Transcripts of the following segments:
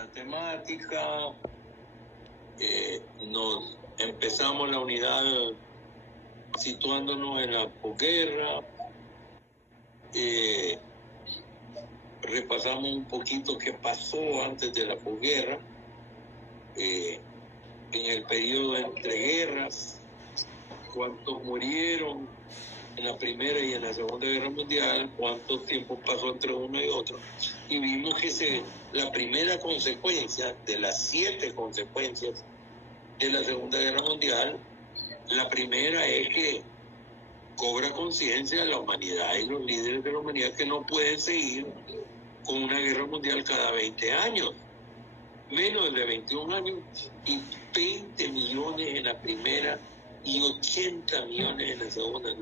la temática, nos empezamos la unidad situándonos en la posguerra, repasamos un poquito qué pasó antes de la posguerra, en el periodo entre guerras, cuántos murieron en la Primera y en la Segunda Guerra Mundial, cuánto tiempo pasó entre uno y otro, y vimos que la primera consecuencia de las 7 consecuencias de la Segunda Guerra Mundial, la primera es que cobra conciencia la humanidad y los líderes de la humanidad que no pueden seguir con una guerra mundial cada 20 años, menos de 21 años, y 20 millones en la primera y 80 millones en la segunda.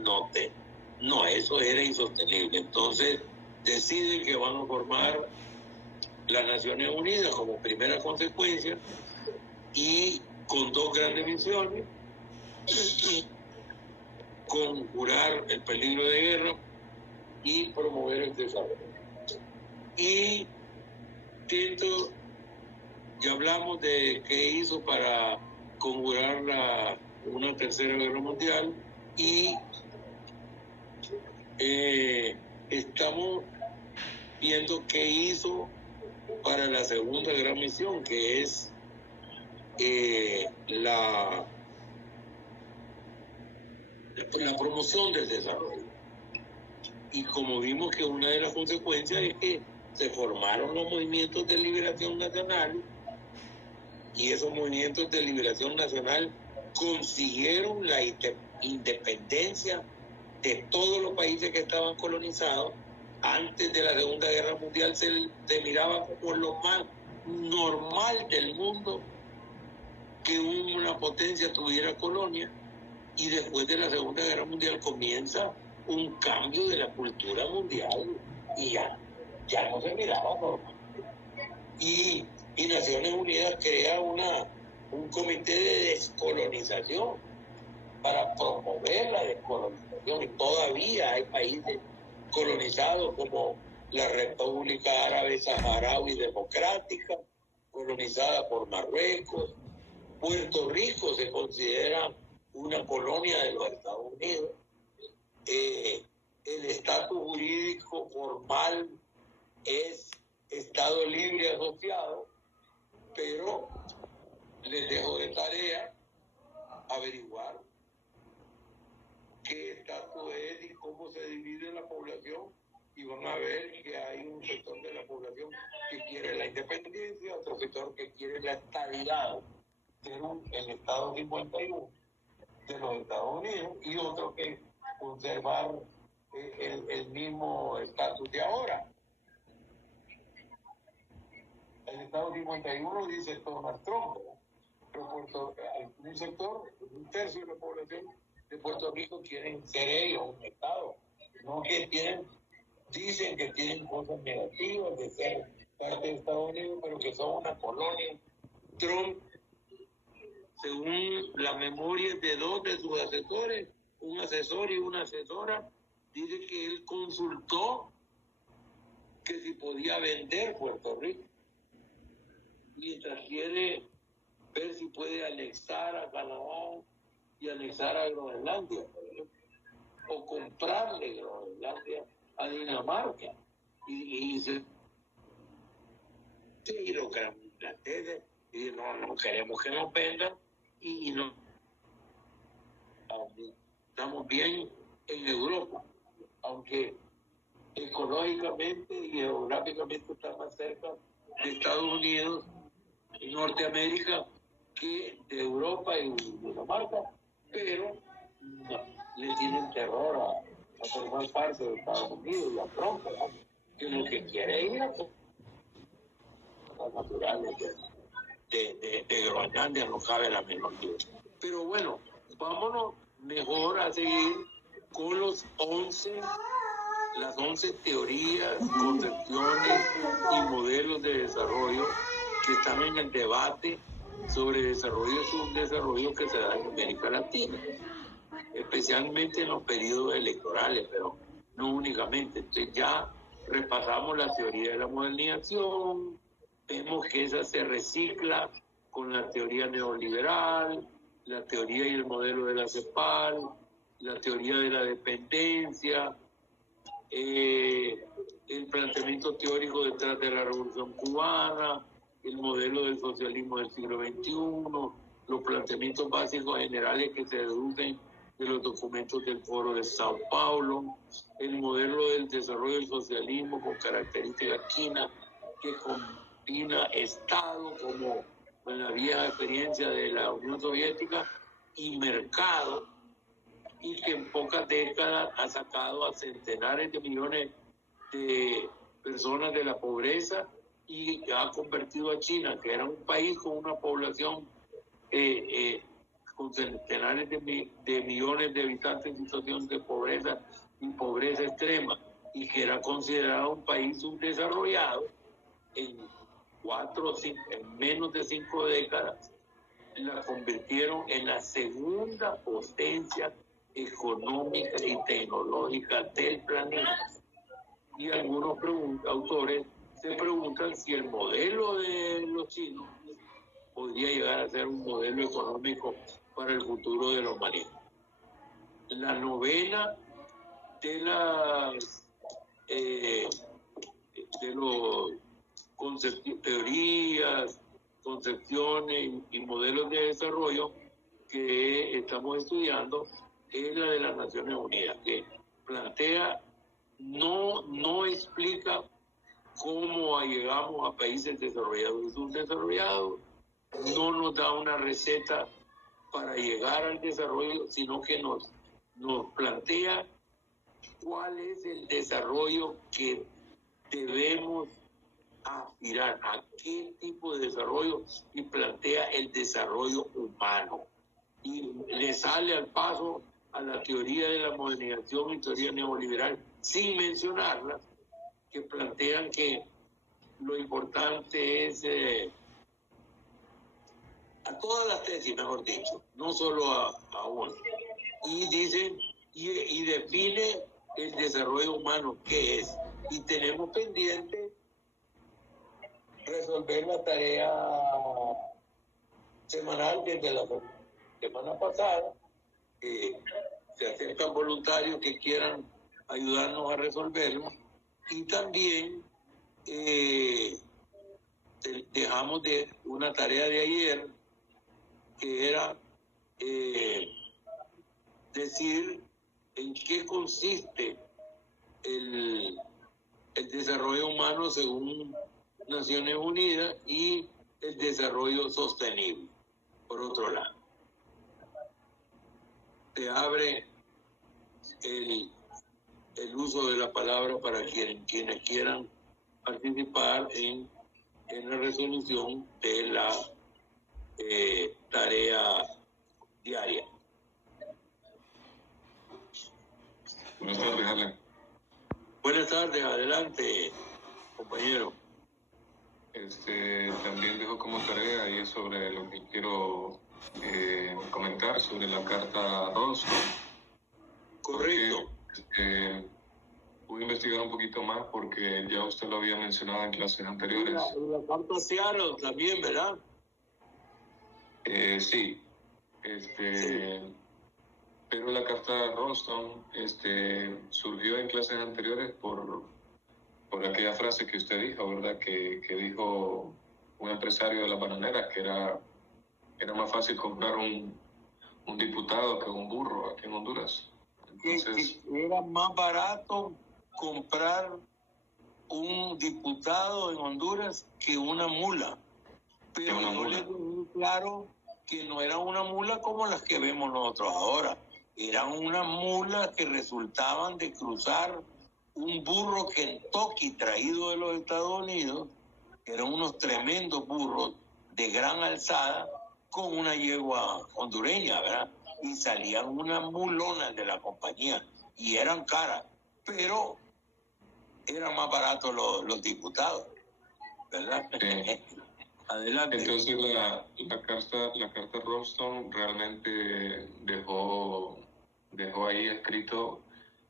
No, eso era insostenible. Entonces deciden que van a formar las Naciones Unidas como primera consecuencia, y con 2 grandes misiones: conjurar el peligro de guerra y promover el desarrollo. Y Tito, ya hablamos de qué hizo para conjurar una tercera guerra mundial, y estamos viendo qué hizo para la segunda gran misión, que es la promoción del desarrollo. Y como vimos que una de las consecuencias es que se formaron los movimientos de liberación nacional, y esos movimientos de liberación nacional consiguieron la independencia de todos los países que estaban colonizados. Antes de la Segunda Guerra Mundial se miraba como lo más normal del mundo que una potencia tuviera colonia, y después de la Segunda Guerra Mundial comienza un cambio de la cultura mundial, y ya no se miraba normal. Y Naciones Unidas crea un comité de descolonización para promover la descolonización, y todavía hay países colonizados como la República Árabe Saharaui Democrática, colonizada por Marruecos. Puerto Rico se considera una colonia de los Estados Unidos. El estatus jurídico formal es Estado libre asociado, pero les dejo de tarea averiguar qué estatus es y cómo se divide la población, y van a ver que hay un sector de la población que quiere la independencia, otro sector que quiere la estabilidad, el Estado 51 de los Estados Unidos, y otro que conservar el mismo estatus de ahora. El Estado 51 dice Donald Trump, pero un tercio de la población de Puerto Rico quieren ser ellos un Estado, no que dicen que tienen cosas negativas de ser parte de Estados Unidos, pero que son una colonia. Trump, según las memorias de 2 de sus asesores, un asesor y una asesora, dice que él consultó que si podía vender Puerto Rico, mientras quiere ver si puede anexar a Canadá y anexar a Groenlandia, por ejemplo, o comprarle Groenlandia a Dinamarca. Y los grandes, y no queremos que nos vendan, y no estamos bien en Europa, aunque ecológicamente y geográficamente está más cerca de Estados Unidos y Norteamérica que de Europa y Dinamarca, pero no, le tienen terror a formar parte de Estados Unidos y a Trump, que lo que quiere ir a las naturales de Groenlandia, no cabe la menor duda. Pero bueno, vámonos mejor a seguir con las 11 teorías, concepciones y modelos de desarrollo que están en el debate sobre desarrollo y subdesarrollo que se da en América Latina, especialmente en los periodos electorales, pero no únicamente. Entonces ya repasamos la teoría de la modernización, vemos que esa se recicla con la teoría neoliberal, la teoría y el modelo de la CEPAL, la teoría de la dependencia, el planteamiento teórico detrás de la Revolución Cubana, el modelo del socialismo del siglo XXI, los planteamientos básicos generales que se deducen de los documentos del Foro de Sao Paulo, el modelo del desarrollo del socialismo con características quinas que combina Estado, como en la vieja experiencia de la Unión Soviética, y mercado, y que en pocas décadas ha sacado a centenares de millones de personas de la pobreza y ha convertido a China, que era un país con una población con centenares de millones de habitantes en situación de pobreza y pobreza extrema, y que era considerado un país subdesarrollado, en menos de 5 décadas, la convirtieron en la segunda potencia económica y tecnológica del planeta. Y algunos autores se preguntan si el modelo de los chinos podría llegar a ser un modelo económico para el futuro de la humanidad. La novena de las teorías, concepciones y modelos de desarrollo que estamos estudiando es la de las Naciones Unidas, que plantea, no explica cómo llegamos a países desarrollados y subdesarrollados, no nos da una receta para llegar al desarrollo, sino que nos plantea cuál es el desarrollo que debemos aspirar, a qué tipo de desarrollo, y plantea el desarrollo humano. Y le sale al paso a la teoría de la modernización y teoría neoliberal, sin mencionarlas, que plantean que lo importante es a todas las tesis, mejor dicho, no solo a una. Y dicen, y define el desarrollo humano, qué es. Y tenemos pendiente resolver la tarea semanal desde la semana pasada, que se acercan voluntarios que quieran ayudarnos a resolverlo, y también dejamos de una tarea de ayer que era decir en qué consiste el desarrollo humano según Naciones Unidas y el desarrollo sostenible, por otro lado. Se abre el uso de la palabra para quienes quieran participar en la resolución de la tarea diaria. Buenas tardes, Alan. Buenas tardes, adelante, compañero. También dejo como tarea y es sobre lo que quiero comentar sobre la carta Rostov. Correcto. Pude investigar un poquito más porque ya usted lo había mencionado en clases anteriores. La carta Seattle también, ¿verdad? Sí. Sí. Pero la carta Rostov surgió en clases anteriores por aquella frase que usted dijo, ¿verdad? Que dijo un empresario de las bananeras que era más fácil comprar un diputado que un burro aquí en Honduras. Entonces, que era más barato comprar un diputado en Honduras que una mula. Pero no le dejó claro que no era una mula como las que vemos nosotros ahora. Eran unas mulas que resultaban de cruzar un burro Kentucky traído de los Estados Unidos, que eran unos tremendos burros de gran alzada, con una yegua hondureña, ¿verdad? Y salían unas mulonas de la compañía, y eran caras, pero eran más baratos los diputados, ¿verdad? Sí. Adelante. Entonces la carta Rostov realmente dejó ahí escrito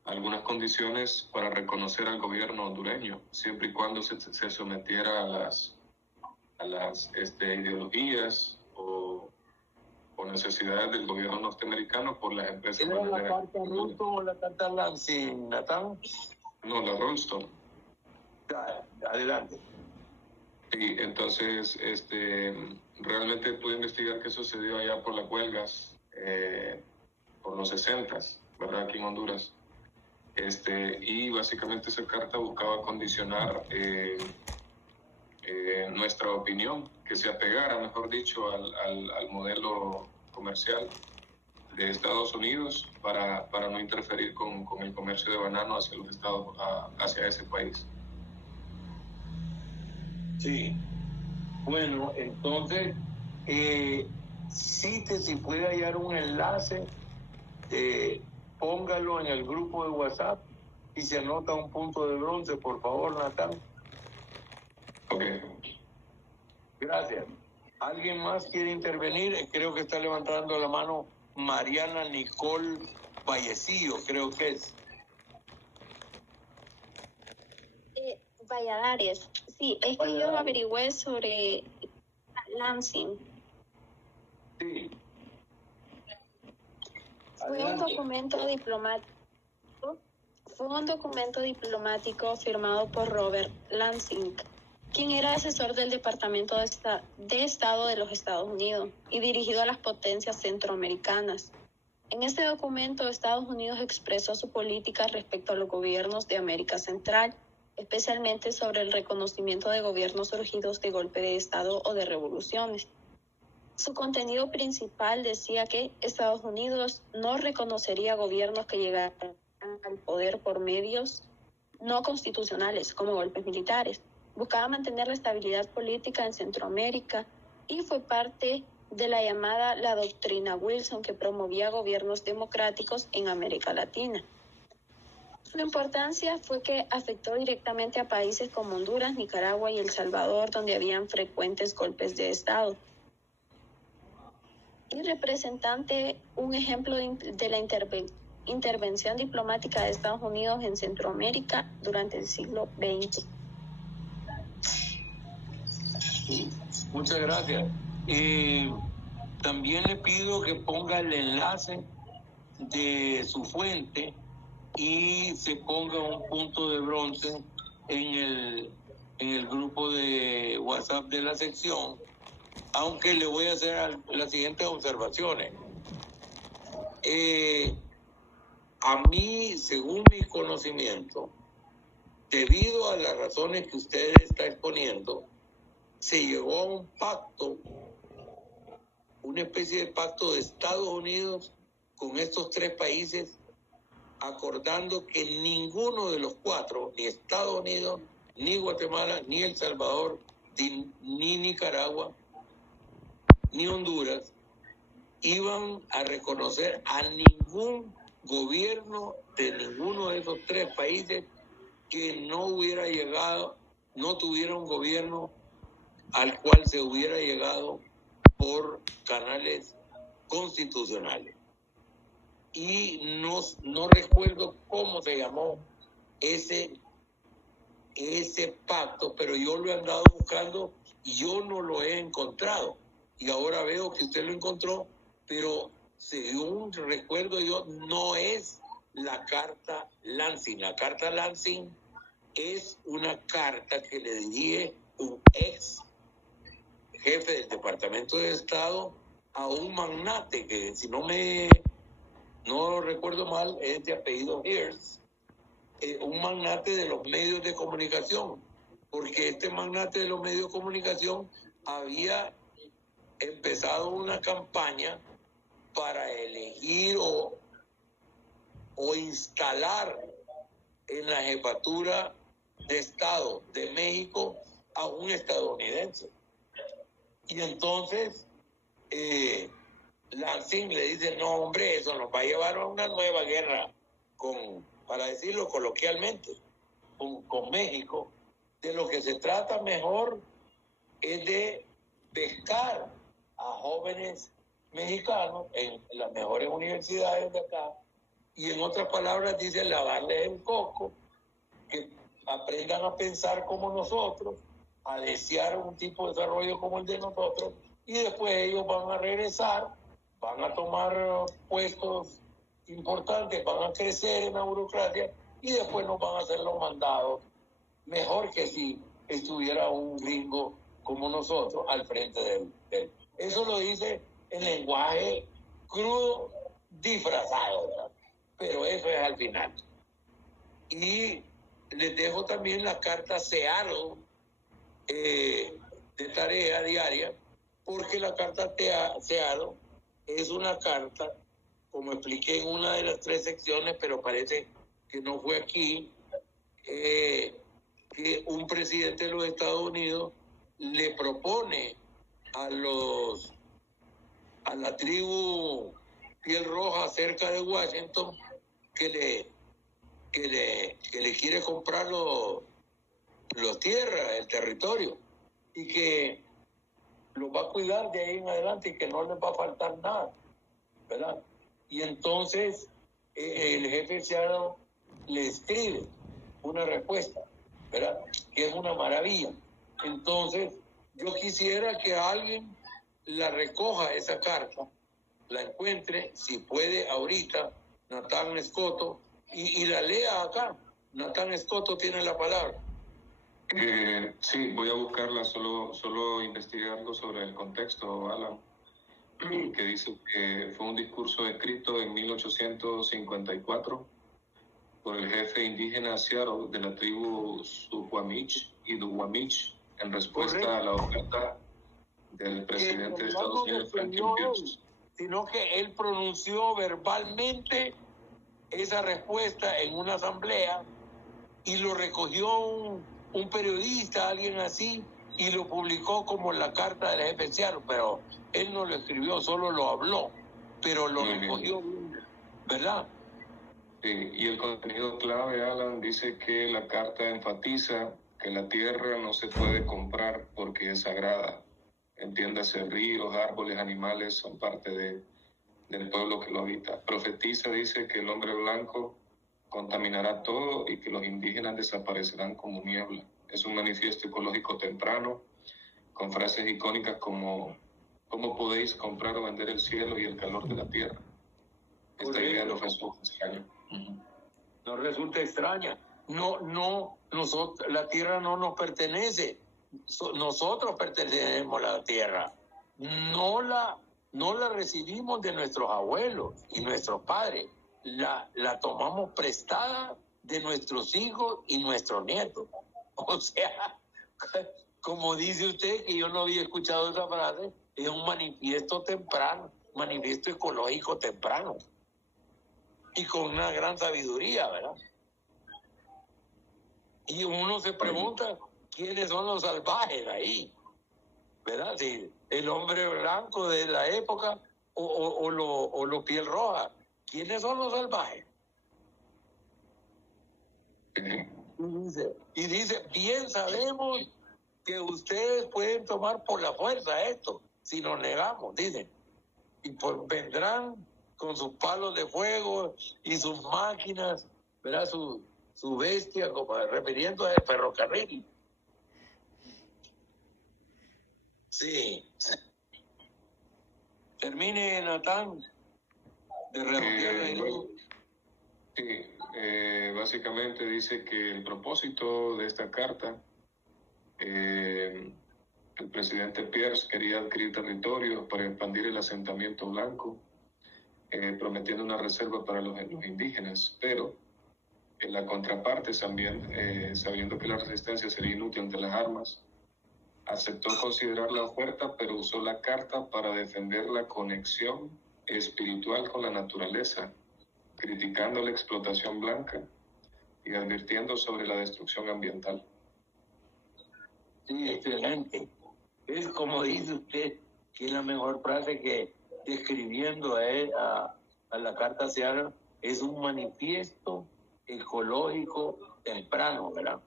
algunas condiciones para reconocer al gobierno hondureño, siempre y cuando se sometiera las ideologías o necesidades del gobierno norteamericano por las empresas. ¿Era la carta Rolston o la carta Lansing, Natán? No, la Rolston. Adelante. Sí, entonces realmente pude investigar qué sucedió allá por las huelgas, por los 60s, ¿verdad? Aquí en Honduras. Y básicamente esa carta buscaba condicionar nuestra opinión, que se apegara, mejor dicho, al modelo comercial de Estados Unidos para no interferir con el comercio de banano hacia los estados, hacia ese país. Sí. Bueno, entonces, si puede hallar un enlace, póngalo en el grupo de WhatsApp y se anota un punto de bronce, por favor, Natán. Ok. Gracias. ¿Alguien más quiere intervenir? Creo que está levantando la mano Mariana Nicole Vallecillo, creo que es. Valladares. Sí, es que yo averigüé sobre Lansing. Sí. Fue un documento diplomático firmado por Robert Lansing, quien era asesor del Departamento de Estado de los Estados Unidos y dirigido a las potencias centroamericanas. En este documento, Estados Unidos expresó su política respecto a los gobiernos de América Central, especialmente sobre el reconocimiento de gobiernos surgidos de golpe de Estado o de revoluciones. Su contenido principal decía que Estados Unidos no reconocería gobiernos que llegaran al poder por medios no constitucionales, como golpes militares. Buscaba mantener la estabilidad política en Centroamérica y fue parte de la doctrina Wilson, que promovía gobiernos democráticos en América Latina. Su importancia fue que afectó directamente a países como Honduras, Nicaragua y El Salvador, donde habían frecuentes golpes de Estado. Y un ejemplo de la intervención diplomática de Estados Unidos en Centroamérica durante el siglo XX. Muchas gracias. También le pido que ponga el enlace de su fuente y se ponga un punto de bronce en el grupo de WhatsApp de la sección, aunque le voy a hacer las siguientes observaciones. A mí, según mi conocimiento, debido a las razones que usted está exponiendo, se llegó a un pacto, una especie de pacto de Estados Unidos con estos tres países, acordando que ninguno de los cuatro, ni Estados Unidos, ni Guatemala, ni El Salvador, ni Nicaragua, ni Honduras, iban a reconocer a ningún gobierno de ninguno de esos tres países que no tuviera un gobierno al cual se hubiera llegado por canales constitucionales. Y no recuerdo cómo se llamó ese pacto, pero yo lo he andado buscando y yo no lo he encontrado. Y ahora veo que usted lo encontró, pero según recuerdo yo, no es la carta Lansing. La carta Lansing es una carta que le dirige un ex jefe del Departamento de Estado a un magnate que, si no recuerdo mal, es de apellido Hearst, un magnate de los medios de comunicación, porque este magnate de los medios de comunicación había empezado una campaña para elegir o instalar en la jefatura de Estado de México a un estadounidense. Y entonces Lansing le dice, no hombre, eso nos va a llevar a una nueva guerra para decirlo coloquialmente, con México. De lo que se trata mejor es de pescar a jóvenes mexicanos en las mejores universidades de acá, y en otras palabras dice lavarles el coco, que aprendan a pensar como nosotros, a desear un tipo de desarrollo como el de nosotros, y después ellos van a regresar, van a tomar puestos importantes, van a crecer en la burocracia y después nos van a hacer los mandados mejor que si estuviera un gringo como nosotros al frente de él. Eso lo dice en lenguaje crudo, disfrazado, ¿verdad? Pero eso es al final. Y les dejo también la carta Seattle de tarea diaria, porque la carta Seattle es una carta, como expliqué en una de las 3 secciones, pero parece que no fue aquí, que un presidente de los Estados Unidos le propone a la tribu piel roja cerca de Washington que le quiere comprar los tierras, el territorio, y que los va a cuidar de ahí en adelante y que no les va a faltar nada, ¿verdad? Y entonces el jefe Seattle le escribe una respuesta, ¿verdad? Que es una maravilla. Entonces, yo quisiera que alguien la recoja esa carta, la encuentre, si puede ahorita, Natán Escoto, y la lea acá. Natán Escoto tiene la palabra. Sí, voy a buscarla, solo investigando sobre el contexto, Alan, que dice que fue un discurso escrito en 1854 por el jefe indígena Seattle de la tribu Suquamish y Duwamish en respuesta a la oferta del presidente de Estados Unidos, Franklin Pierce. Sino que él pronunció verbalmente esa respuesta en una asamblea y lo recogió un periodista, alguien así, y lo publicó como la carta del jefe Seattle, pero él no lo escribió, solo lo habló, pero lo recogió, ¿verdad? Sí, y el contenido clave, Alan, dice que la carta enfatiza que la tierra no se puede comprar porque es sagrada. Entiéndase, ríos, árboles, animales son parte del pueblo que lo habita. Profetiza, dice que el hombre blanco contaminará todo y que los indígenas desaparecerán como niebla. Es un manifiesto ecológico temprano, con frases icónicas como ¿cómo podéis comprar o vender el cielo y el calor de la tierra? Esta idea no resulta extraña. No resulta extraña. La tierra no nos pertenece. Nosotros pertenecemos a la tierra. No la recibimos de nuestros abuelos y nuestros padres. La tomamos prestada de nuestros hijos y nuestros nietos. O sea, como dice usted, que yo no había escuchado esa frase, es un manifiesto temprano, manifiesto ecológico temprano. Y con una gran sabiduría, ¿verdad? Y uno se pregunta quiénes son los salvajes ahí, ¿verdad? Si el hombre blanco de la época o los piel roja, ¿quiénes son los salvajes? Y dice, bien sabemos que ustedes pueden tomar por la fuerza esto, si nos negamos, dicen. Y vendrán con sus palos de fuego y sus máquinas, ¿verdad? Su bestia, como refiriendo al ferrocarril. Sí. Termine, Natán, de redondear Sí, básicamente dice que el propósito de esta carta, el presidente Pierce quería adquirir territorios para expandir el asentamiento blanco, prometiendo una reserva para los indígenas, pero en la contraparte también, sabiendo que la resistencia sería inútil ante las armas, aceptó considerar la oferta, pero usó la carta para defender la conexión espiritual con la naturaleza, criticando la explotación blanca y advirtiendo sobre la destrucción ambiental. Sí, excelente. Es como dice usted, que es la mejor frase que describiendo a la carta Seattle, es un manifiesto ecológico temprano, ¿verdad?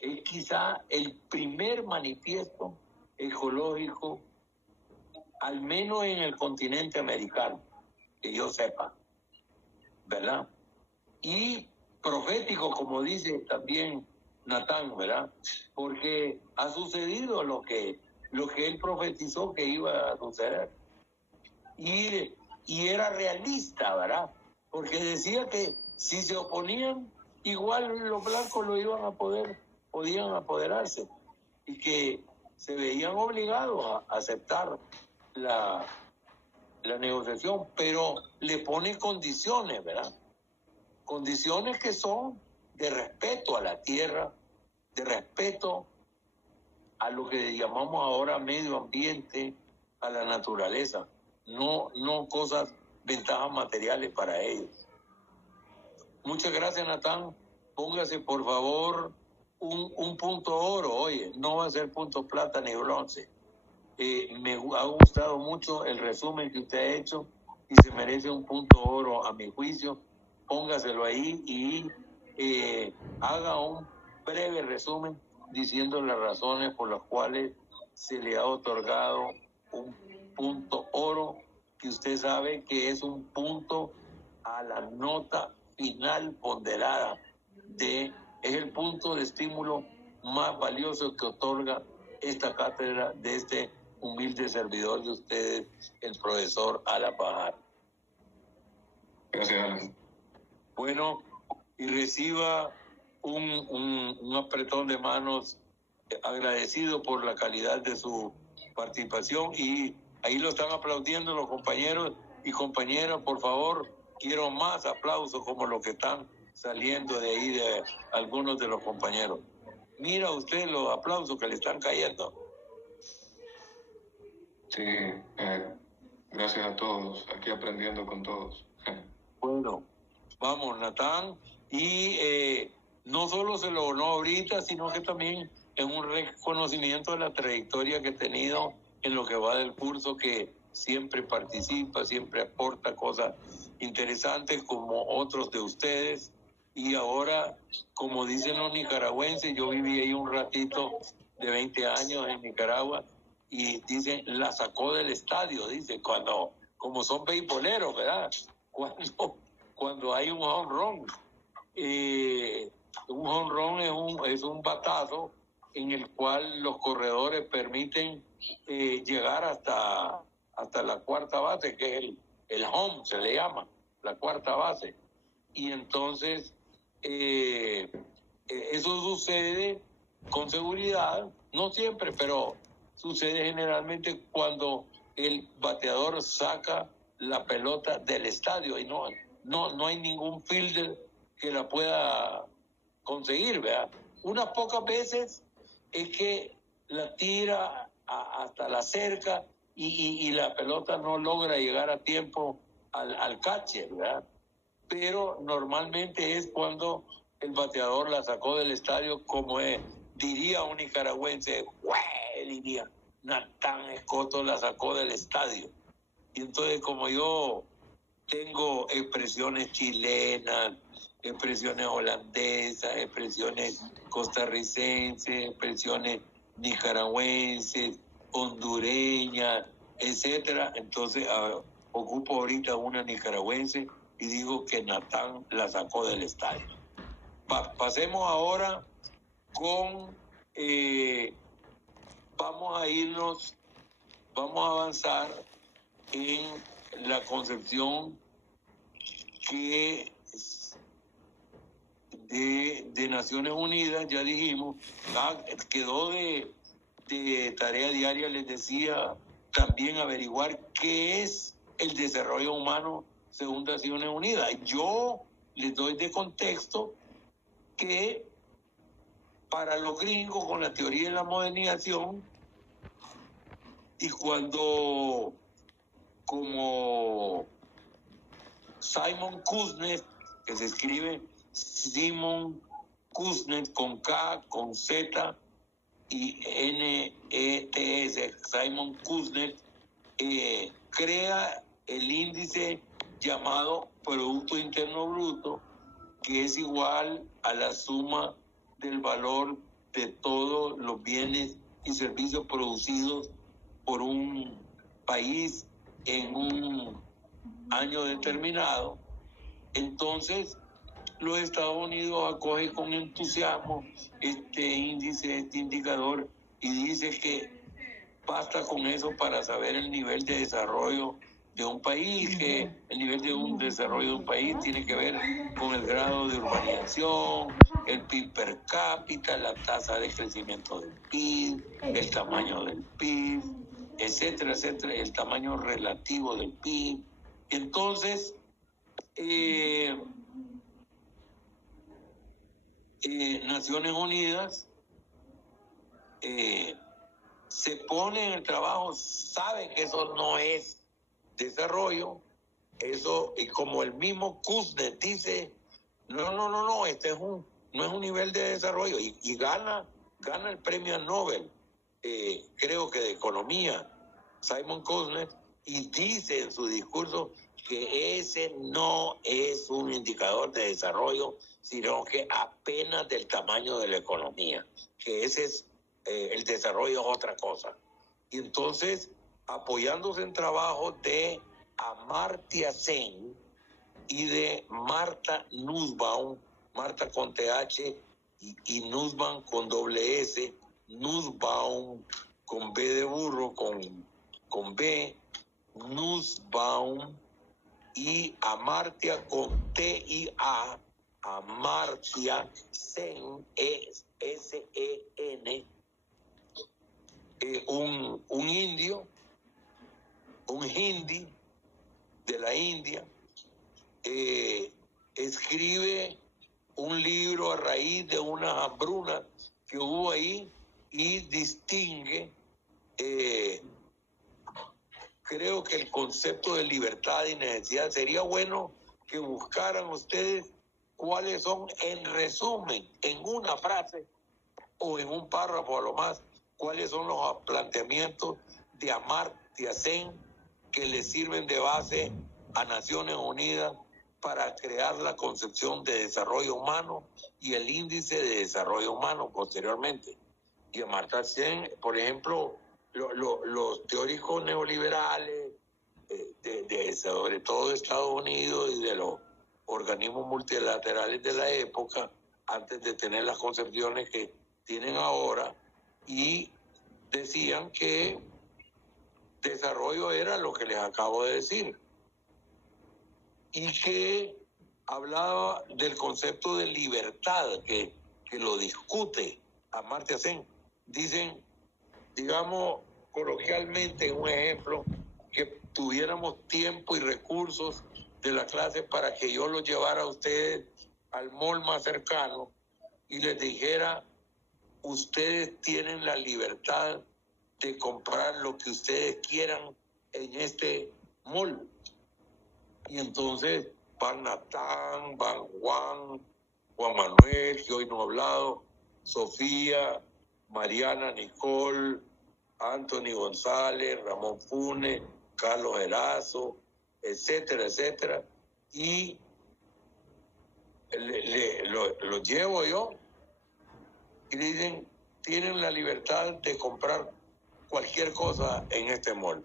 Es quizá el primer manifiesto ecológico, al menos en el continente americano, que yo sepa, ¿verdad? Y profético, como dice también Natán, ¿verdad? Porque ha sucedido lo que él profetizó que iba a suceder. Y era realista, ¿verdad? Porque decía que si se oponían, igual los blancos podían apoderarse, y que se veían obligados a aceptar la negociación, pero le pone condiciones, ¿verdad? Condiciones que son de respeto a la tierra, de respeto a lo que llamamos ahora medio ambiente, a la naturaleza, no cosas, ventajas materiales para ellos. Muchas gracias, Natán. Póngase, por favor, un punto oro. Oye, no va a ser punto plata ni bronce. Me ha gustado mucho el resumen que usted ha hecho y se merece un punto oro a mi juicio. Póngaselo ahí y haga un breve resumen diciendo las razones por las cuales se le ha otorgado un punto oro, que usted sabe que es un punto a la nota final ponderada es el punto de estímulo más valioso que otorga esta cátedra de este humilde servidor de ustedes, el profesor Alan Bajar. Gracias, Alan. Bueno, y reciba un apretón de manos, agradecido por la calidad de su participación, y ahí lo están aplaudiendo los compañeros y compañeras. Por favor, quiero más aplausos como los que están saliendo de ahí de algunos de los compañeros. Mira usted los aplausos que le están cayendo. Sí, gracias a todos, aquí aprendiendo con todos. Bueno, vamos, Natán, y no solo se lo honó ahorita, sino que también es un reconocimiento de la trayectoria que he tenido en lo que va del curso, que siempre participa, siempre aporta cosas interesantes como otros de ustedes. Y ahora, como dicen los nicaragüenses, yo viví ahí un ratito de 20 años en Nicaragua, y dicen, la sacó del estadio, dice, como son beisboleros, ¿verdad? Cuando hay un home run. Un home run es un batazo en el cual los corredores permiten llegar hasta la cuarta base, que es el home, se le llama, la cuarta base. Y entonces eso sucede con seguridad, no siempre, pero sucede generalmente cuando el bateador saca la pelota del estadio y no hay ningún fielder que la pueda conseguir, ¿verdad? Unas pocas veces es que la tira hasta la cerca y la pelota no logra llegar a tiempo al catcher, ¿verdad? Pero normalmente es cuando el bateador la sacó del estadio, como diría un nicaragüense, diría, Natán Escoto la sacó del estadio. Y entonces, como yo tengo expresiones chilenas, expresiones holandesas, expresiones costarricenses, expresiones nicaragüenses, hondureñas, etcétera, entonces ocupo ahorita una nicaragüense y digo que Natán la sacó del estadio. Pasemos ahora con vamos a avanzar en la concepción que de Naciones Unidas, ya dijimos, quedó de tarea diaria, les decía, también averiguar qué es el desarrollo humano según Naciones Unidas. Yo les doy de contexto que para los gringos, con la teoría de la modernización, y cuando como Simon Kuznets, que se escribe Simon Kuznets con K, con Z y N-E-T-S, Simon Kuznets, crea el índice llamado Producto Interno Bruto, que es igual a la suma del valor de todos los bienes y servicios producidos por un país en un año determinado. Entonces, los Estados Unidos acoge con entusiasmo este índice, este indicador, y dice que basta con eso para saber el nivel de desarrollo de un país, que el nivel de un desarrollo de un país tiene que ver con el grado de urbanización, el PIB per cápita, la tasa de crecimiento del PIB, el tamaño del PIB, etcétera, etcétera, el tamaño relativo del PIB. Entonces, Naciones Unidas se pone en el trabajo, sabe que eso no es desarrollo, eso, y como el mismo Kuznets dice, no, este no es un nivel de desarrollo, y gana el premio Nobel, creo que de economía, Simon Kuznets, y dice en su discurso que ese no es un indicador de desarrollo, sino que apenas del tamaño de la economía, que ese es el desarrollo es otra cosa. Y entonces, apoyándose en trabajo de Amartya Sen y de Martha Nussbaum, Marta con TH y Nussbaum con doble S, Nussbaum con B de burro, con B, Nussbaum, y Amartya con T-I-A, Amartya Sen, S-E-N, un indio, un hindi de la India, escribe un libro a raíz de unas hambrunas que hubo ahí y distingue, creo que el concepto de libertad y necesidad. Sería bueno que buscaran ustedes cuáles son, en resumen, en una frase o en un párrafo a lo más, cuáles son los planteamientos de Amartya Sen que le sirven de base a Naciones Unidas para crear la concepción de desarrollo humano y el índice de desarrollo humano posteriormente. Y Amartya Sen, por ejemplo, los teóricos neoliberales, sobre todo de Estados Unidos y de los organismos multilaterales de la época, antes de tener las concepciones que tienen ahora, y decían que desarrollo era lo que les acabo de decir, y que hablaba del concepto de libertad, que lo discute Amartya Sen. Dicen, digamos coloquialmente, un ejemplo, que tuviéramos tiempo y recursos de la clase para que yo los llevara a ustedes al mall más cercano y les dijera, ustedes tienen la libertad de comprar lo que ustedes quieran en este mall. Y entonces van Natán, van Juan Manuel, que hoy no ha hablado, Sofía, Mariana, Nicole, Anthony González, Ramón Funes, Carlos Erazo, etcétera, etcétera. Y lo llevo yo y dicen, tienen la libertad de comprar cualquier cosa en este mall.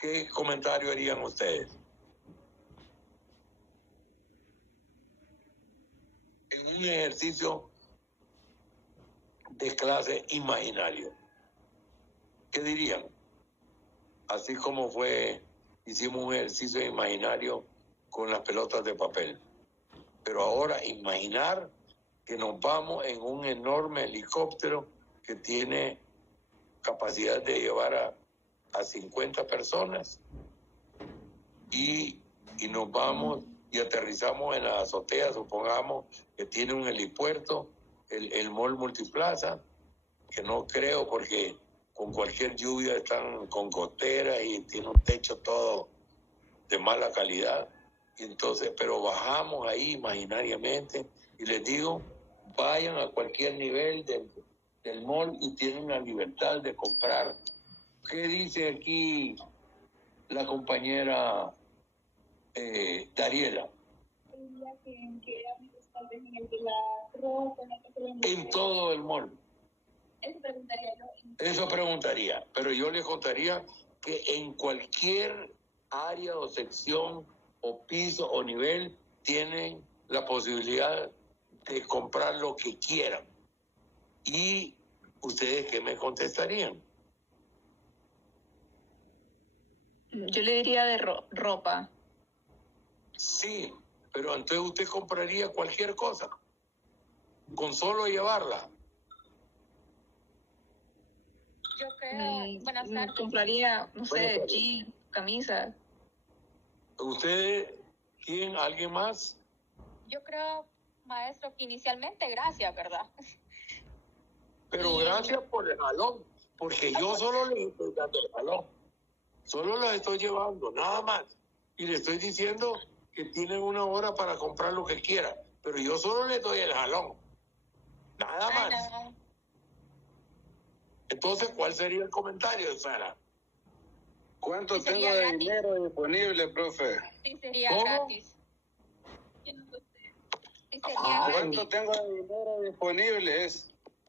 ¿Qué comentario harían ustedes? En un ejercicio de clase imaginario, ¿qué dirían? Así como hicimos un ejercicio imaginario con las pelotas de papel. Pero ahora imaginar que nos vamos en un enorme helicóptero que tiene capacidad de llevar a 50 personas y nos vamos y aterrizamos en la azotea, supongamos que tiene un helipuerto, el mall Multiplaza, que no creo porque con cualquier lluvia están con goteras y tiene un techo todo de mala calidad. Y entonces, pero bajamos ahí imaginariamente y les digo, vayan a cualquier nivel del mall y tienen la libertad de comprar. ¿Qué dice aquí la compañera Dariela? En todo el mall. Eso preguntaría, pero yo les contaría que en cualquier área o sección o piso o nivel tienen la posibilidad de comprar lo que quieran. ¿Y ustedes qué me contestarían? Yo le diría de ropa. Sí, pero entonces usted compraría cualquier cosa con solo llevarla. Yo creo, compraría, no sé, jeans, camisas. ¿Usted, quién, alguien más? Yo creo, maestro, que inicialmente gracias, ¿verdad? Pero gracias por el jalón, porque yo solo les estoy dando el jalón. Solo los estoy llevando, nada más. Y le estoy diciendo que tienen una hora para comprar lo que quieran. Pero yo solo les doy el jalón. Nada más. No. Entonces, ¿cuál sería el comentario, Sara? ¿Cuánto tengo de dinero disponible, profe? Sí, sería ¿Cómo? gratis. Sí, Ay. ¿Cuánto tengo de dinero disponible?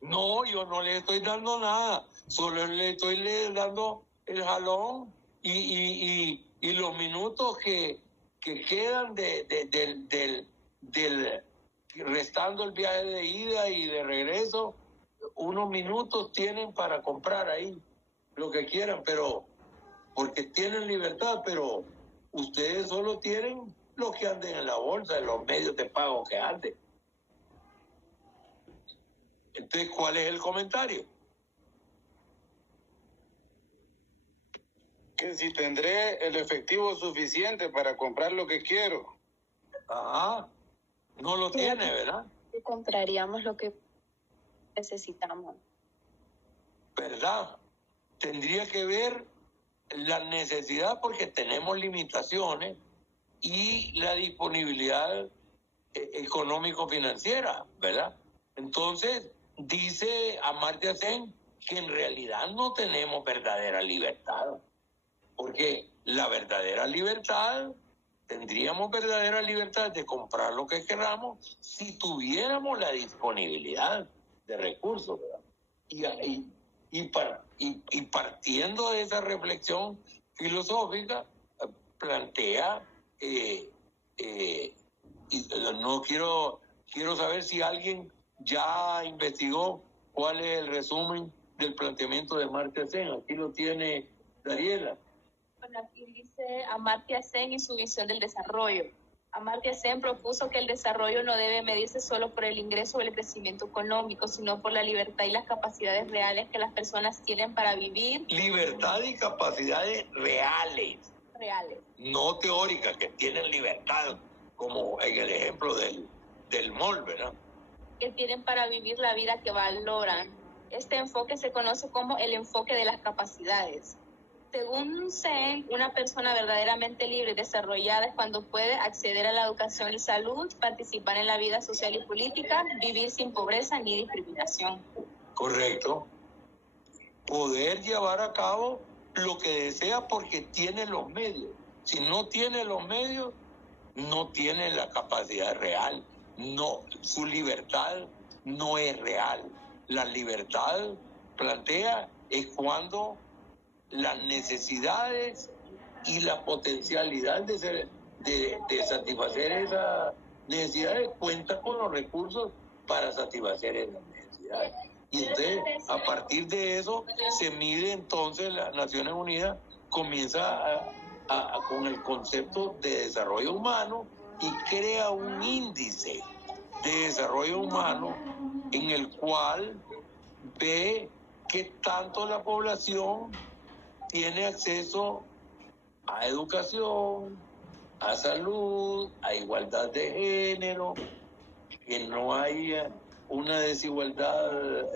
No, yo no le estoy dando nada. Solo le estoy dando el jalón y los minutos que quedan del restando el viaje de ida y de regreso, unos minutos tienen para comprar ahí lo que quieran, pero porque tienen libertad, pero ustedes solo tienen lo que anden en la bolsa, en los medios de pago que anden. Entonces, ¿cuál es el comentario? Que si tendré el efectivo suficiente para comprar lo que quiero. Ajá, no lo tiene, ¿verdad? Compraríamos lo que necesitamos. ¿Verdad? Tendría que ver la necesidad porque tenemos limitaciones y la disponibilidad económico-financiera, ¿verdad? Entonces, dice Amartya Sen que en realidad no tenemos verdadera libertad, porque la verdadera libertad, tendríamos verdadera libertad de comprar lo que queramos si tuviéramos la disponibilidad de recursos, ¿verdad? Y partiendo de esa reflexión filosófica, plantea, y no quiero saber si alguien ya investigó cuál es el resumen del planteamiento de Amartya Sen. Aquí lo tiene Dariela. Bueno, aquí dice Amartya Sen y su visión del desarrollo. Amartya Sen propuso que el desarrollo no debe medirse solo por el ingreso o el crecimiento económico, sino por la libertad y las capacidades reales que las personas tienen para vivir. Libertad y capacidades reales. No teóricas, que tienen libertad, como en el ejemplo del mall, ¿verdad? Que tienen para vivir la vida que valoran. Este enfoque se conoce como el enfoque de las capacidades. Según Sen, una persona verdaderamente libre y desarrollada es cuando puede acceder a la educación y salud, participar en la vida social y política, vivir sin pobreza ni discriminación. Correcto. Poder llevar a cabo lo que desea porque tiene los medios. Si no tiene los medios, no tiene la capacidad real. No, su libertad no es real. La libertad plantea es cuando las necesidades y la potencialidad de satisfacer esas necesidades cuenta con los recursos para satisfacer esas necesidades. Y entonces, a partir de eso, se mide entonces las Naciones Unidas, comienza con el concepto de desarrollo humano y crea un índice de desarrollo humano en el cual ve que tanto la población tiene acceso a educación, a salud, a igualdad de género, que no haya una desigualdad,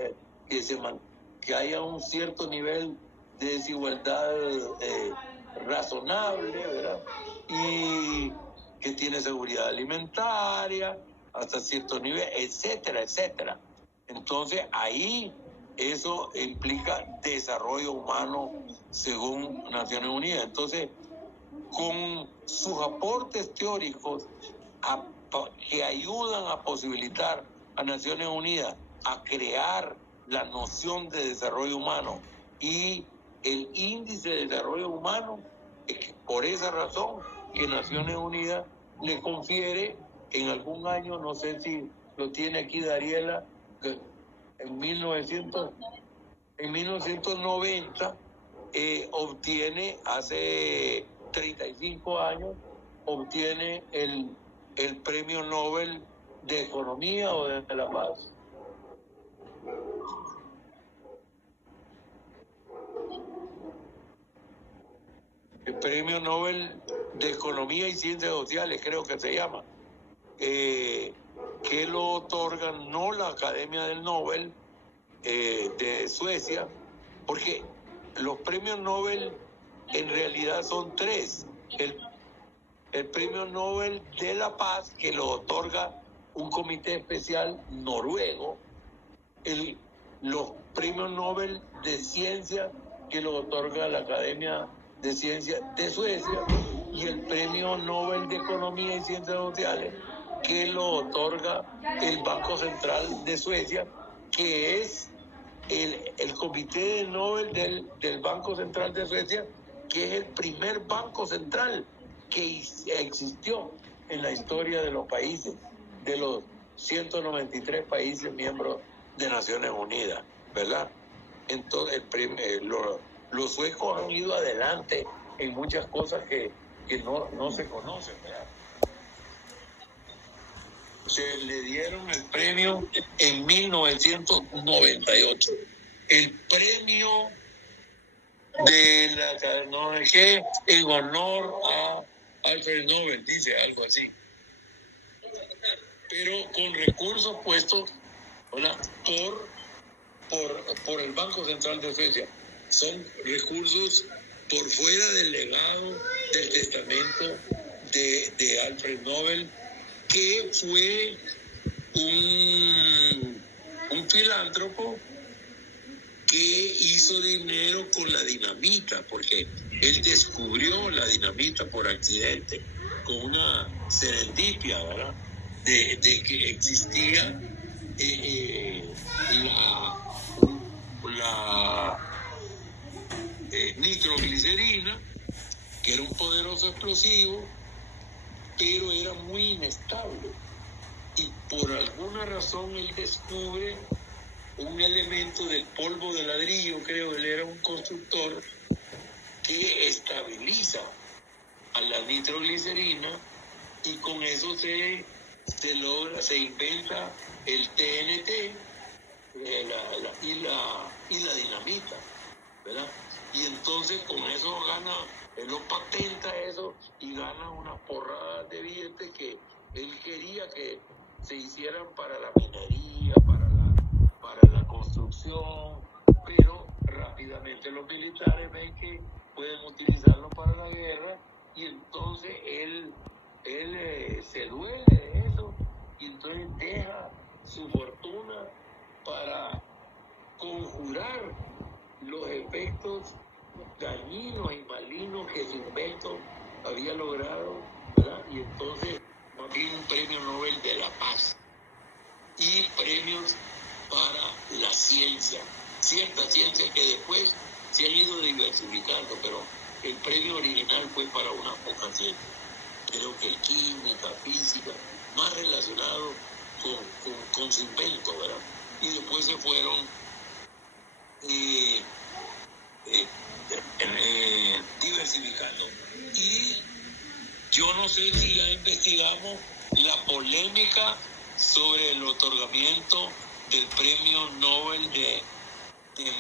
que haya un cierto nivel de desigualdad razonable, ¿verdad? Y que tiene seguridad alimentaria hasta cierto nivel, etcétera, etcétera. Entonces ahí eso implica desarrollo humano según Naciones Unidas. Entonces, con sus aportes teóricos que ayudan a posibilitar a Naciones Unidas a crear la noción de desarrollo humano y el índice de desarrollo humano, es por esa razón que Naciones Unidas le confiere en algún año, no sé si lo tiene aquí Dariela, que en 1990 obtiene, hace 35 años, obtiene el Premio Nobel de Economía o de la Paz. El Premio Nobel de Economía y Ciencias Sociales, creo que se llama, que lo otorga no la Academia del Nobel de Suecia, porque los premios Nobel en realidad son tres. El Premio Nobel de la Paz, que lo otorga un comité especial noruego, los premios Nobel de Ciencia, que lo otorga la Academia de Ciencias de Suecia, y el Premio Nobel de Economía y Ciencias Sociales, que lo otorga el Banco Central de Suecia, que es el Comité Nobel del Banco Central de Suecia, que es el primer banco central que existió en la historia de los países, de los 193 países miembros de Naciones Unidas, ¿verdad? Entonces, los suecos han ido adelante en muchas cosas que no se conocen, ¿verdad? Se le dieron el premio en 1998. El premio de la no sé qué, en honor a Alfred Nobel, dice algo así. Pero con recursos puestos, ¿verdad?, por el Banco Central de Suecia. Son recursos por fuera del legado, del testamento de Alfred Nobel, que fue un filántropo que hizo dinero con la dinamita, porque él descubrió la dinamita por accidente, con una serendipia, ¿verdad?, de que existía la nitroglicerina, que era un poderoso explosivo, pero era muy inestable. Y por alguna razón él descubre un elemento del polvo de ladrillo, creo, él era un constructor, que estabiliza a la nitroglicerina, y con eso se inventa el TNT y la dinamita, ¿verdad? Y entonces con eso él lo patenta eso y gana unas porradas de billetes que él quería que se hicieran para la minería, para la construcción, pero rápidamente los militares ven que pueden utilizarlo para la guerra, y entonces él se duele de eso, y entonces deja su fortuna para conjurar los efectos dañinos y malignos que su invento había logrado, ¿verdad? Y entonces tiene un premio Nobel de la Paz y premios para la ciencia, cierta ciencia que después se han ido diversificando, pero el premio original fue para una poca ciencia, creo que química, física, más relacionado con su invento, ¿verdad? Y después se fueron diversificando. Y yo no sé si ya investigamos la polémica sobre el otorgamiento del Premio Nobel de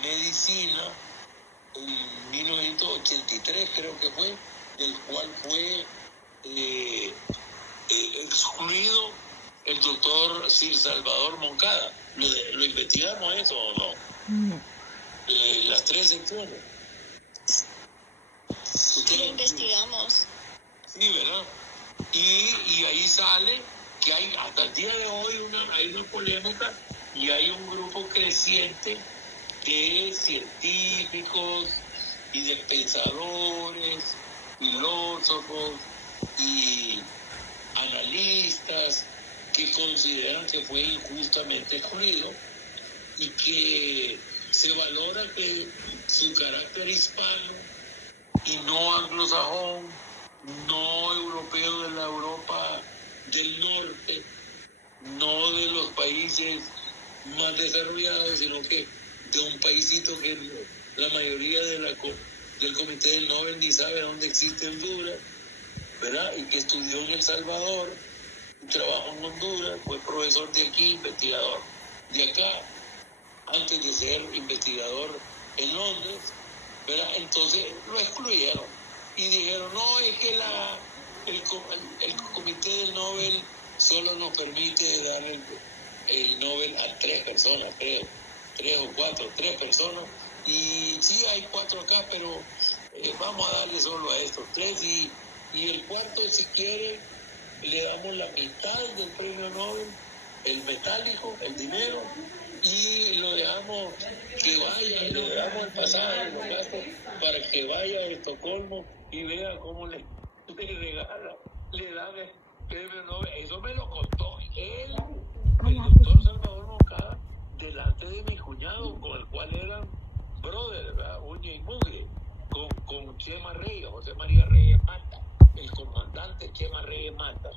Medicina en 1983, creo que fue, del cual fue excluido el doctor Sir Salvador Moncada. ¿Lo investigamos eso o no? No. Las tres secciones. Sí, lo investigamos. Sí, ¿verdad? Y ahí sale que hay hasta el día de hoy hay una polémica, y hay un grupo creciente de científicos y de pensadores, filósofos y analistas que consideran que fue injustamente excluido, y que se valora que su carácter hispano y no anglosajón, no europeo de la Europa del norte, no de los países más desarrollados, sino que de un paísito que la mayoría del Comité del Nobel ni sabe dónde existe Honduras, ¿verdad? Y que estudió en El Salvador, trabajó en Honduras, fue profesor de aquí, investigador de acá, antes de ser investigador en Londres, ¿verdad? Entonces lo excluyeron y dijeron, no, es que el Comité del Nobel solo nos permite dar el Nobel a 3 personas, creo, 3 o 4, 3 personas, y sí hay 4 acá, pero vamos a darle solo a estos 3, y el cuarto, si quiere, le damos la mitad del premio Nobel, el metálico, el dinero, y lo dejamos que vaya, le damos el pasaje, los gastos, para que vaya a Estocolmo y vea cómo le regala, le dan el premio Nobel. Eso me lo contó él, el doctor Salvador Moncada, delante de mi cuñado, con el cual eran brother, ¿verdad? Uña y mugre, con Chema Reyes, José María Reyes Mata, el comandante Chema Reyes Mata,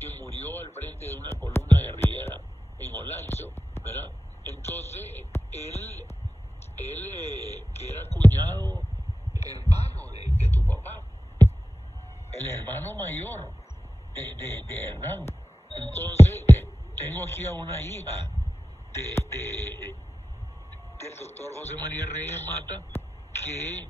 que murió al frente de una columna guerrillera en Olancho, ¿verdad? Entonces, él que era cuñado, hermano de tu papá, el hermano mayor de Hernán. Entonces, tengo aquí a una hija del doctor José María Reyes Mata, que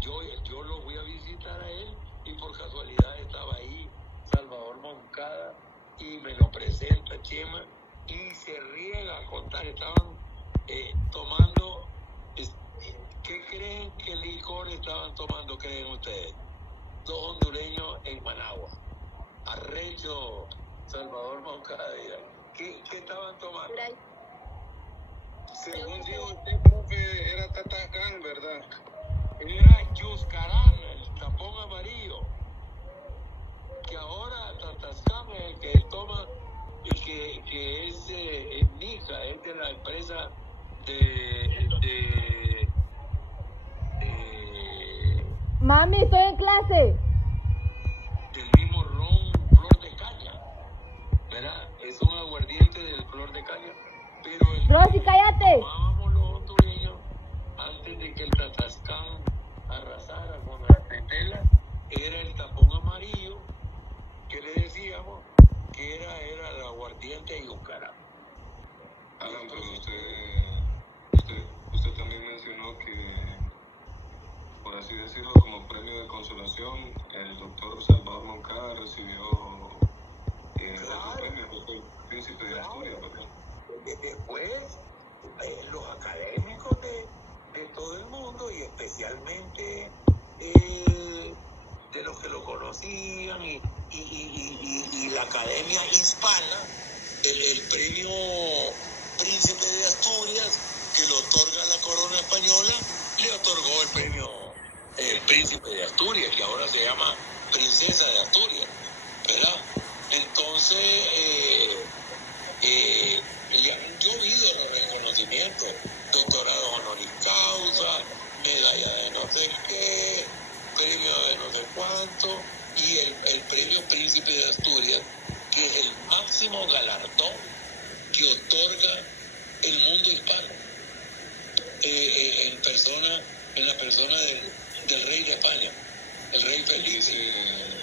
yo lo voy a visitar a él, y por casualidad estaba ahí Salvador Moncada y me lo presenta Chema y se riega a contar. Estaban tomando, ¿qué creen que licor estaban tomando, creen ustedes? 2 hondureños en Managua. Arrecho Salvador Moncada, ¿qué estaban tomando? Según dijo usted, profe, era Tatacán, ¿verdad? Era Yuscarán, el tapón amarillo, que ahora Tatascán es el que toma, y que es Nica, es de la empresa Mami, estoy en clase. del mismo ron Flor de Caña, ¿verdad? Es un aguardiente del Flor de Caña, pero el Rosy, cállate. tomábamos los hondureños antes de que el Tatascán arrasara con la tetela, era el tapón amarillo, que le decíamos que era el aguardiente y Yucará. Alan, pero usted también mencionó que, por así decirlo, como premio de consolación, el doctor Salvador Moncada recibió otro premio, que fue el Príncipe de Asturias, ¿verdad? Después, los académicos de todo el mundo, y especialmente de los que lo conocían, y la Academia Hispana, el premio Príncipe de Asturias, que lo otorga la corona española, le otorgó el premio Príncipe de Asturias, que ahora se llama Princesa de Asturias, ¿verdad? Entonces, yo he visto los reconocimientos, doctorado honoris causa, medalla de no sé qué, premio de no sé cuánto, y el premio Príncipe de Asturias, que es el máximo galardón que otorga el mundo hispano, en la persona del rey de España, el rey Felipe.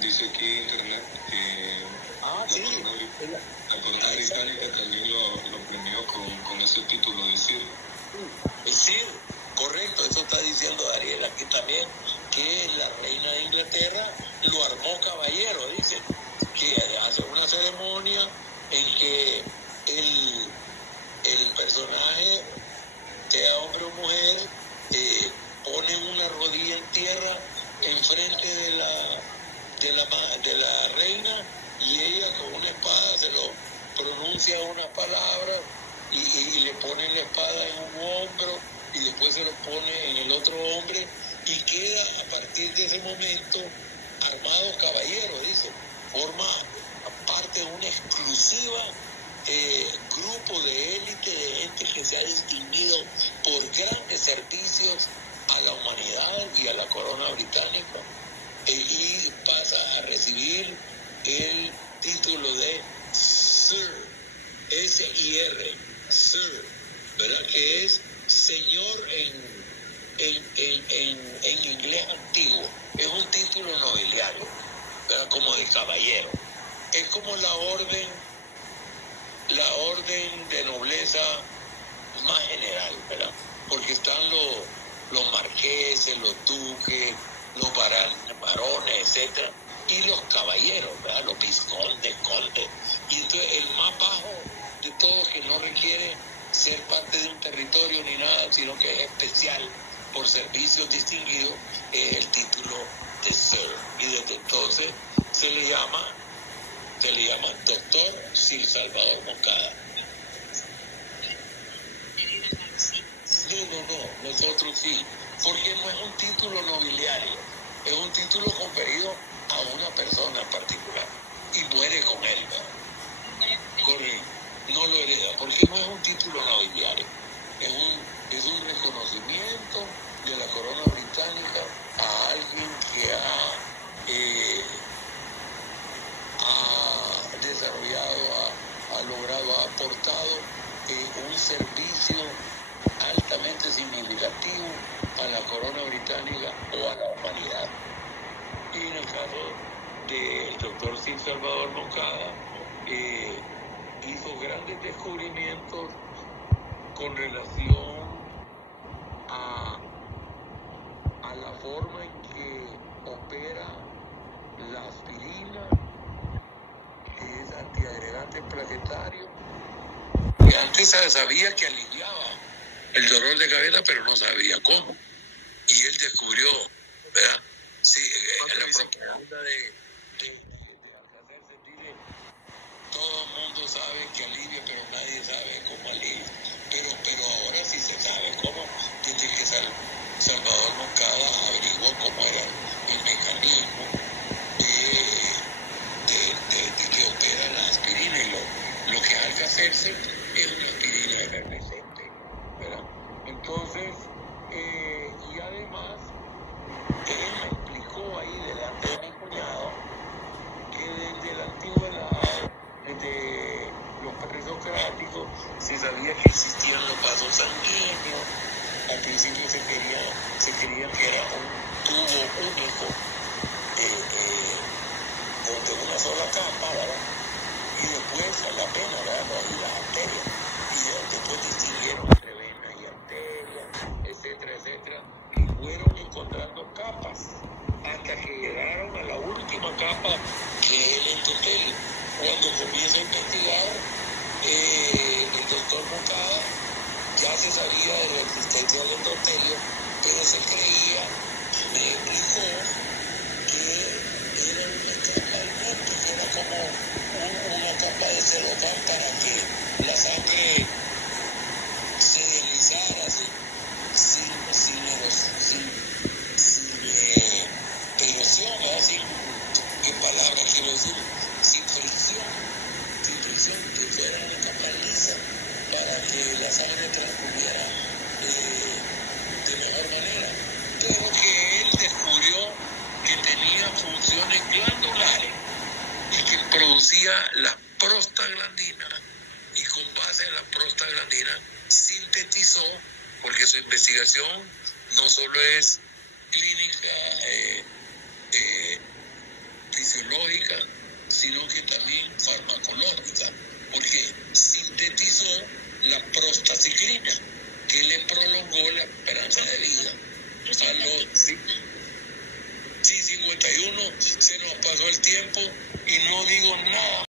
Dice aquí internet que la corona británica también lo premió con ese título de Sir. Sir, correcto, eso está diciendo Dariel aquí también, que la reina de Inglaterra lo armó caballero, dice, que hace una ceremonia en que el personaje, sea hombre o mujer, pone una rodilla en tierra enfrente de la reina, y ella con una espada se lo pronuncia una palabra, y le pone la espada en un hombro y después se lo pone en el otro hombre, y queda a partir de ese momento armados caballeros, dice, forma parte de una exclusiva grupo de élite de gente que se ha distinguido por grandes servicios a la humanidad y a la corona británica. y pasa a recibir el título de Sir, S-I-R, Sir, ¿verdad? Que es señor en inglés antiguo. Es un título nobiliario, ¿verdad? Como de caballero. Es como la orden de nobleza más general, ¿verdad? Porque están los marqueses, los duques, los barones, etcétera, y los caballeros, ¿verdad? Los vizcondes, condes. Y entonces el más bajo de todos, que no requiere ser parte de un territorio ni nada, sino que es especial por servicios distinguidos, es el título de Sir. Y desde entonces se le llama Doctor Sir Salvador Moncada. No, nosotros sí, porque no es un título nobiliario, es un título conferido a una persona en particular y muere con él, ¿verdad? Correcto, no lo hereda, porque no es un título nobiliario, es un reconocimiento de la corona británica a alguien que ha desarrollado, ha logrado, ha aportado un servicio altamente significativo a la corona británica o a la humanidad. Y en el caso del doctor Sir Salvador Moncada, hizo grandes descubrimientos con relación a la forma en que opera la aspirina, que es antiagregante placentario, que antes se sabía que aliviaba el dolor de cabeza, pero no sabía cómo. Y él descubrió, ¿verdad? Sí, la propaganda de hacer sentir, todo el mundo sabe que alivia, pero nadie sabe cómo alivia. Pero ahora sí se sabe cómo, desde que Salvador Moncada averiguó cómo era el mecanismo de que opera la aspirina, y lo que hay que hacerse es una aspirina efervescente, ¿verdad? Entonces, y además, él me explicó ahí delante de mi cuñado que desde la antigüedad, desde los presocráticos, se sabía que existían los vasos sanguíneos. Al principio se creía que era un tubo único, de una sola capa, ¿verdad? Y después a la vena, ¿verdad? Y las arterias. Y después distinguieron entre vena y arteria, etcétera, etcétera. Y fueron encontrando capas hasta que llegaron a la última capa, que él cuando comienza a investigar, el doctor Moncada ya se sabía de la existencia del endotelio, pero se creía, me explicó, que era una capa que era como una capa de celofán para que la sangre se deslizara sin erosión, ¿verdad? ¿Qué palabra quiero decir? Sin fricción, que fuera una capa lisa para que la sangre transcurriera de mejor manera. Pero que él descubrió que tenía funciones glandulares y que producía la prostaglandina, y con base en la prostaglandina sintetizó, porque su investigación no solo es clínica, fisiológica, sino que también farmacológica, porque sintetizó la prostaciclina, que le prolongó la esperanza de vida. A los 51 se nos pasó el tiempo y no digo nada